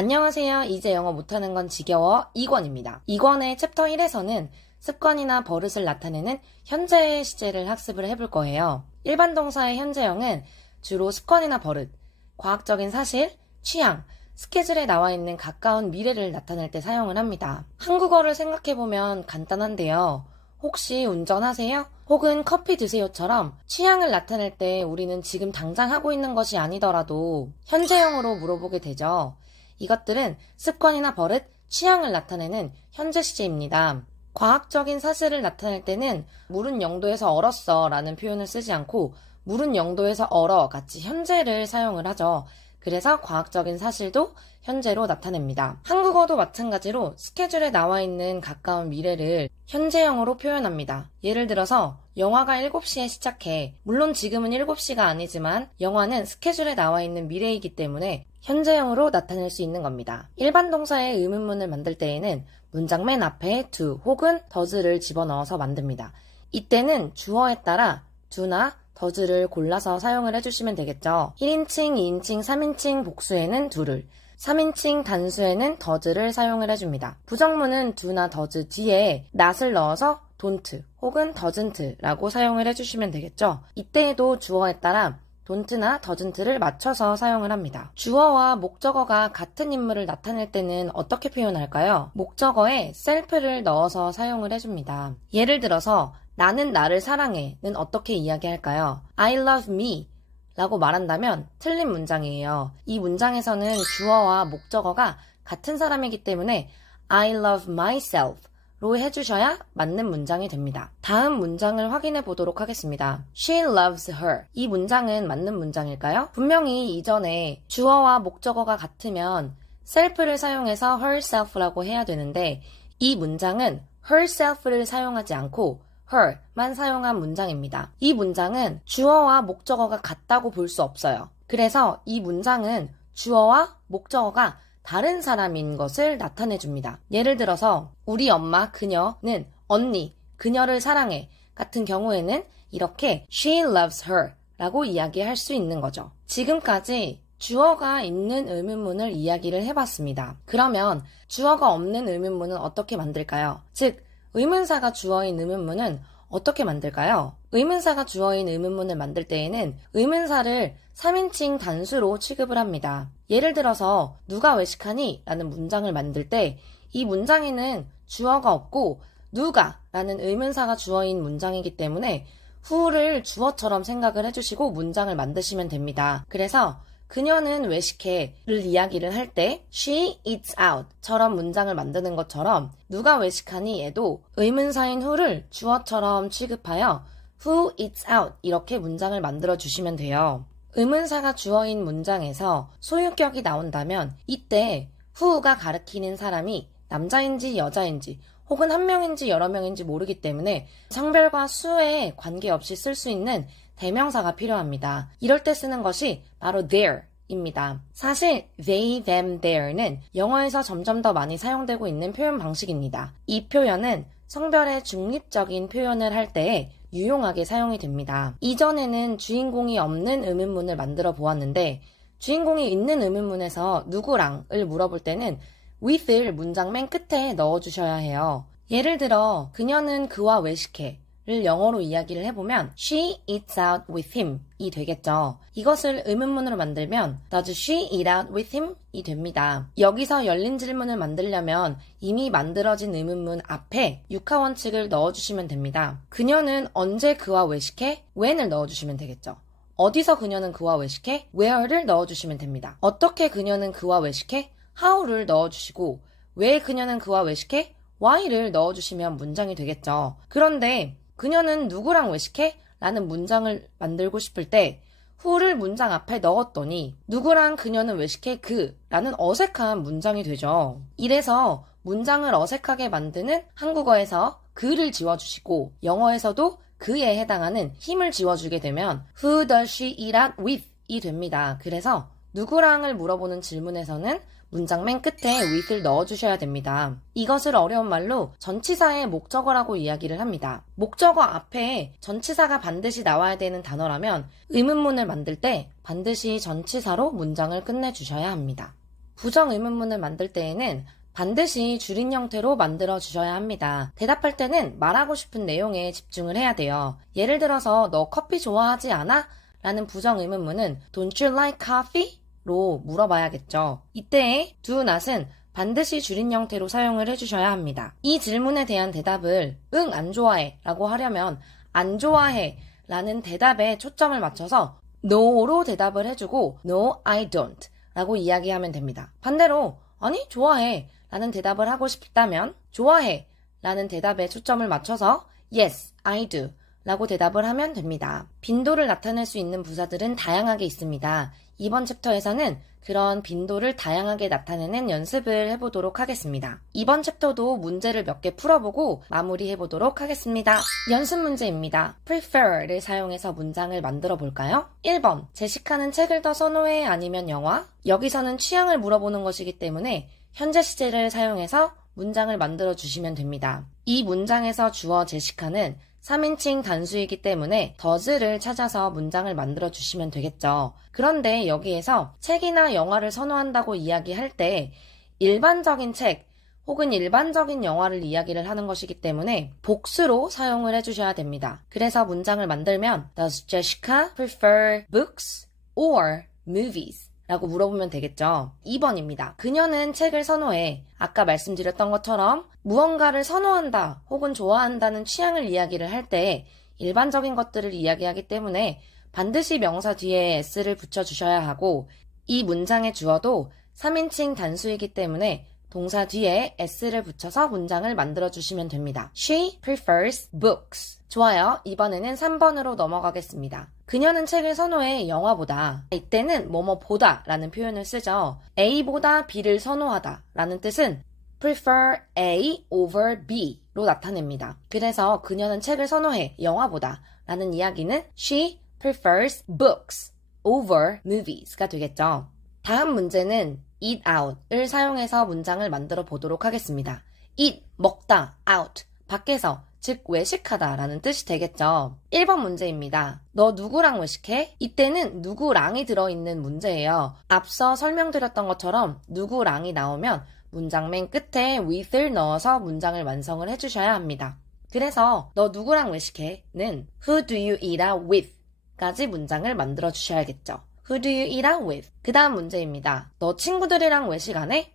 안녕하세요. 이제 영어 못하는 건 지겨워. 이권입니다. 이권의 챕터 1에서는 습관이나 버릇을 나타내는 현재 시제를 학습을 해볼 거예요. 일반 동사의 현재형은 주로 습관이나 버릇, 과학적인 사실, 취향, 스케줄에 나와 있는 가까운 미래를 나타낼 때 사용을 합니다. 한국어를 생각해보면 간단한데요. 혹시 운전하세요? 혹은 커피 드세요처럼 취향을 나타낼 때 우리는 지금 당장 하고 있는 것이 아니더라도 현재형으로 물어보게 되죠. 이것들은 습관이나 버릇, 취향을 나타내는 현재 시제입니다. 과학적인 사실을 나타낼 때는 물은 영도에서 얼었어 라는 표현을 쓰지 않고 물은 영도에서 얼어 같이 현재를 사용을 하죠. 그래서 과학적인 사실도 현재로 나타냅니다. 한국어도 마찬가지로 스케줄에 나와 있는 가까운 미래를 현재형으로 표현합니다. 예를 들어서 영화가 7시에 시작해. 물론 지금은 7시가 아니지만 영화는 스케줄에 나와 있는 미래이기 때문에 현재형으로 나타낼 수 있는 겁니다. 일반 동사의 의문문을 만들 때에는 문장 맨 앞에 do 혹은 does를 집어넣어서 만듭니다. 이때는 주어에 따라 do나 does를 골라서 사용을 해주시면 되겠죠. 1인칭, 2인칭, 3인칭 복수에는 do를, 3인칭 단수에는 does를 사용을 해줍니다. 부정문은 do나 does 뒤에 not을 넣어서 don't 혹은 doesn't 라고 사용을 해주시면 되겠죠. 이때에도 주어에 따라 don't나 doesn't를 맞춰서 사용을 합니다. 주어와 목적어가 같은 인물을 나타낼 때는 어떻게 표현할까요? 목적어에 self를 넣어서 사용을 해줍니다. 예를 들어서 나는 나를 사랑해는 어떻게 이야기할까요? I love me 라고 말한다면 틀린 문장이에요. 이 문장에서는 주어와 목적어가 같은 사람이기 때문에 I love myself 로 해주셔야 맞는 문장이 됩니다. 다음 문장을 확인해 보도록 하겠습니다. She loves her. 이 문장은 맞는 문장일까요? 분명히 이전에 주어와 목적어가 같으면 self를 사용해서 herself라고 해야 되는데 이 문장은 herself를 사용하지 않고 her만 사용한 문장입니다. 이 문장은 주어와 목적어가 같다고 볼 수 없어요. 그래서 이 문장은 주어와 목적어가 다른 사람인 것을 나타내줍니다. 예를 들어서 우리 엄마 그녀는 언니, 그녀를 사랑해 같은 경우에는 이렇게 she loves her 라고 이야기할 수 있는 거죠. 지금까지 주어가 있는 의문문을 이야기를 해봤습니다. 그러면 주어가 없는 의문문은 어떻게 만들까요? 즉, 의문사가 주어인 의문문은 어떻게 만들까요? 의문사가 주어인 의문문을 만들 때에는 의문사를 3인칭 단수로 취급을 합니다. 예를 들어서 누가 외식하니? 라는 문장을 만들 때 이 문장에는 주어가 없고 누가 라는 의문사가 주어인 문장이기 때문에 who를 주어처럼 생각을 해주시고 문장을 만드시면 됩니다. 그래서 그녀는 외식해를 이야기를 할 때 she eats out 처럼 문장을 만드는 것처럼 누가 외식하니 에도 의문사인 who를 주어처럼 취급하여 who eats out 이렇게 문장을 만들어 주시면 돼요. 의문사가 주어인 문장에서 소유격이 나온다면 이때 who가 가리키는 사람이 남자인지 여자인지 혹은 한 명인지 여러 명인지 모르기 때문에 성별과 수에 관계없이 쓸 수 있는 대명사가 필요합니다. 이럴 때 쓰는 것이 바로 their입니다. 사실 they, them, their는 영어에서 점점 더 많이 사용되고 있는 표현 방식입니다. 이 표현은 성별의 중립적인 표현을 할 때에 유용하게 사용이 됩니다. 이전에는 주인공이 없는 의문문을 만들어 보았는데 주인공이 있는 의문문에서 누구랑을 물어볼 때는 with을 문장 맨 끝에 넣어주셔야 해요. 예를 들어 그녀는 그와 외식해 를 영어로 이야기를 해보면 She eats out with him 이 되겠죠. 이것을 의문문으로 만들면 Does she eat out with him? 이 됩니다. 여기서 열린 질문을 만들려면 이미 만들어진 의문문 앞에 육하원칙을 넣어주시면 됩니다. 그녀는 언제 그와 외식해? when을 넣어주시면 되겠죠. 어디서 그녀는 그와 외식해? where를 넣어주시면 됩니다. 어떻게 그녀는 그와 외식해? how를 넣어주시고 왜 그녀는 그와 외식해? why를 넣어주시면 문장이 되겠죠. 그런데 그녀는 누구랑 외식해? 라는 문장을 만들고 싶을 때 who를 문장 앞에 넣었더니 누구랑 그녀는 외식해? 그 라는 어색한 문장이 되죠. 이래서 문장을 어색하게 만드는 한국어에서 그를 지워주시고 영어에서도 그에 해당하는 힘을 지워주게 되면 Who does she eat out with? 이 됩니다. 그래서 누구랑을 물어보는 질문에서는 문장 맨 끝에 with를 넣어주셔야 됩니다. 이것을 어려운 말로 전치사의 목적어라고 이야기를 합니다. 목적어 앞에 전치사가 반드시 나와야 되는 단어라면 의문문을 만들 때 반드시 전치사로 문장을 끝내주셔야 합니다. 부정 의문문을 만들 때에는 반드시 줄인 형태로 만들어 주셔야 합니다. 대답할 때는 말하고 싶은 내용에 집중을 해야 돼요. 예를 들어서 너 커피 좋아하지 않아? 라는 부정 의문문은 Don't you like coffee? 로 물어봐야겠죠. 이때의 do not은 반드시 줄인 형태로 사용을 해주셔야 합니다. 이 질문에 대한 대답을 응, 안 좋아해 라고 하려면 안 좋아해 라는 대답에 초점을 맞춰서 no로 대답을 해주고 no, I don't 라고 이야기하면 됩니다. 반대로 아니, 좋아해 라는 대답을 하고 싶다면 좋아해 라는 대답에 초점을 맞춰서 yes, I do 라고 대답을 하면 됩니다. 빈도를 나타낼 수 있는 부사들은 다양하게 있습니다. 이번 챕터에서는 그런 빈도를 다양하게 나타내는 연습을 해보도록 하겠습니다. 이번 챕터도 문제를 몇 개 풀어보고 마무리해보도록 하겠습니다. 연습 문제입니다. prefer를 사용해서 문장을 만들어 볼까요? 1번, 제시카는 책을 더 선호해 아니면 영화? 여기서는 취향을 물어보는 것이기 때문에 현재 시제를 사용해서 문장을 만들어 주시면 됩니다. 이 문장에서 주어 제시카는 3인칭 단수이기 때문에 does를 찾아서 문장을 만들어 주시면 되겠죠. 그런데 여기에서 책이나 영화를 선호한다고 이야기할 때 일반적인 책 혹은 일반적인 영화를 이야기를 하는 것이기 때문에 복수로 사용을 해주셔야 됩니다. 그래서 문장을 만들면 Does Jessica prefer books or movies? 라고 물어보면 되겠죠. 2번입니다. 그녀는 책을 선호해. 아까 말씀드렸던 것처럼 무언가를 선호한다 혹은 좋아한다는 취향을 이야기를 할 때 일반적인 것들을 이야기하기 때문에 반드시 명사 뒤에 s를 붙여주셔야 하고 이 문장의 주어도 3인칭 단수이기 때문에 동사 뒤에 s를 붙여서 문장을 만들어주시면 됩니다. She prefers books. 좋아요. 이번에는 3번으로 넘어가겠습니다. 그녀는 책을 선호해 영화보다. 이때는 뭐뭐보다 라는 표현을 쓰죠. A보다 B를 선호하다 라는 뜻은 prefer A over B로 나타냅니다. 그래서 그녀는 책을 선호해 영화보다 라는 이야기는 She prefers books over movies가 되겠죠. 다음 문제는 eat out을 사용해서 문장을 만들어 보도록 하겠습니다. eat, 먹다, out, 밖에서, 즉 외식하다 라는 뜻이 되겠죠. 1번 문제입니다. 너 누구랑 외식해? 이때는 누구랑이 들어있는 문제예요. 앞서 설명드렸던 것처럼 누구랑이 나오면 문장 맨 끝에 with를 넣어서 문장을 완성을 해주셔야 합니다. 그래서 너 누구랑 외식해? 는 Who do you eat out with? 까지 문장을 만들어 주셔야겠죠. Who do you eat out with? 그 다음 문제입니다. 너 친구들이랑 외식 안 해?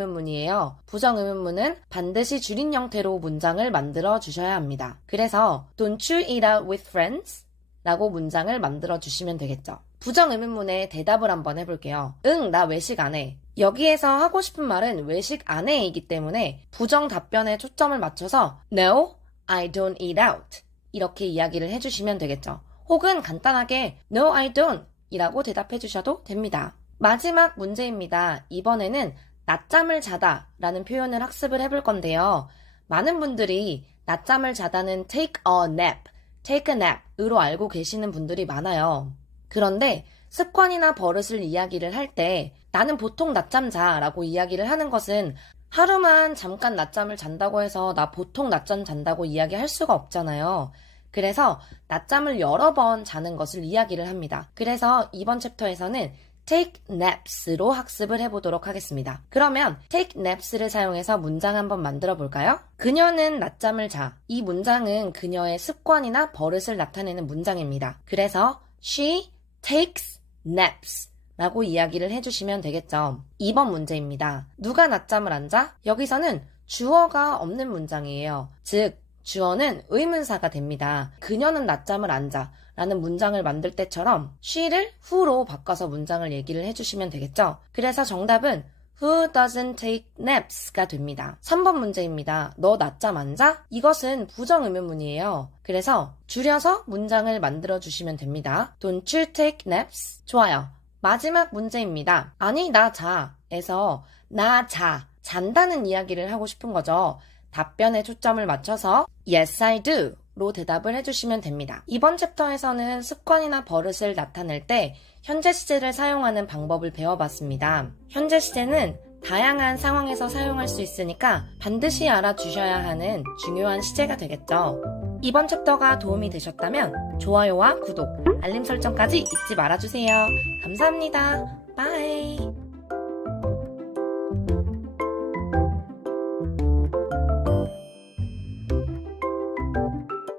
부정의문문이에요. 부정의문문은 반드시 줄인 형태로 문장을 만들어 주셔야 합니다. 그래서 Don't you eat out with friends? 라고 문장을 만들어 주시면 되겠죠. 부정의문문의 대답을 한번 해볼게요. 응, 나 외식 안 해. 여기에서 하고 싶은 말은 외식 안 해이기 때문에 부정 답변에 초점을 맞춰서 No, I don't eat out. 이렇게 이야기를 해주시면 되겠죠. 혹은 간단하게 No, I don't. 이라고 대답해 주셔도 됩니다. 마지막 문제입니다. 이번에는 낮잠을 자다 라는 표현을 학습을 해볼 건데요. 많은 분들이 낮잠을 자다는 take a nap, take a nap 으로 알고 계시는 분들이 많아요. 그런데 습관이나 버릇을 이야기를 할 때 나는 보통 낮잠 자 라고 이야기를 하는 것은 하루만 잠깐 낮잠을 잔다고 해서 나 보통 낮잠 잔다고 이야기할 수가 없잖아요. 그래서 낮잠을 여러 번 자는 것을 이야기를 합니다. 그래서 이번 챕터에서는 take naps로 학습을 해보도록 하겠습니다. 그러면 take naps를 사용해서 문장 한번 만들어 볼까요? 그녀는 낮잠을 자. 이 문장은 그녀의 습관이나 버릇을 나타내는 문장입니다. 그래서 she takes naps 라고 이야기를 해주시면 되겠죠. 2번 문제입니다. 누가 낮잠을 안 자? 여기서는 주어가 없는 문장이에요. 즉 주어는 의문사가 됩니다. 그녀는 낮잠을 안 자 라는 문장을 만들 때처럼 she를 who로 바꿔서 문장을 얘기를 해주시면 되겠죠. 그래서 정답은 Who doesn't take naps가 됩니다. 3번 문제입니다. 너 낮잠 안 자? 이것은 부정의문문이에요. 그래서 줄여서 문장을 만들어 주시면 됩니다. Don't you take naps? 좋아요. 마지막 문제입니다. 아니 나 자 에서 나 자, 잔다는 이야기를 하고 싶은 거죠. 답변에 초점을 맞춰서 Yes, I do 로 대답을 해주시면 됩니다. 이번 챕터에서는 습관이나 버릇을 나타낼 때 현재 시제를 사용하는 방법을 배워봤습니다. 현재 시제는 다양한 상황에서 사용할 수 있으니까 반드시 알아주셔야 하는 중요한 시제가 되겠죠. 이번 챕터가 도움이 되셨다면 좋아요와 구독, 알림 설정까지 잊지 말아주세요. 감사합니다. 바이.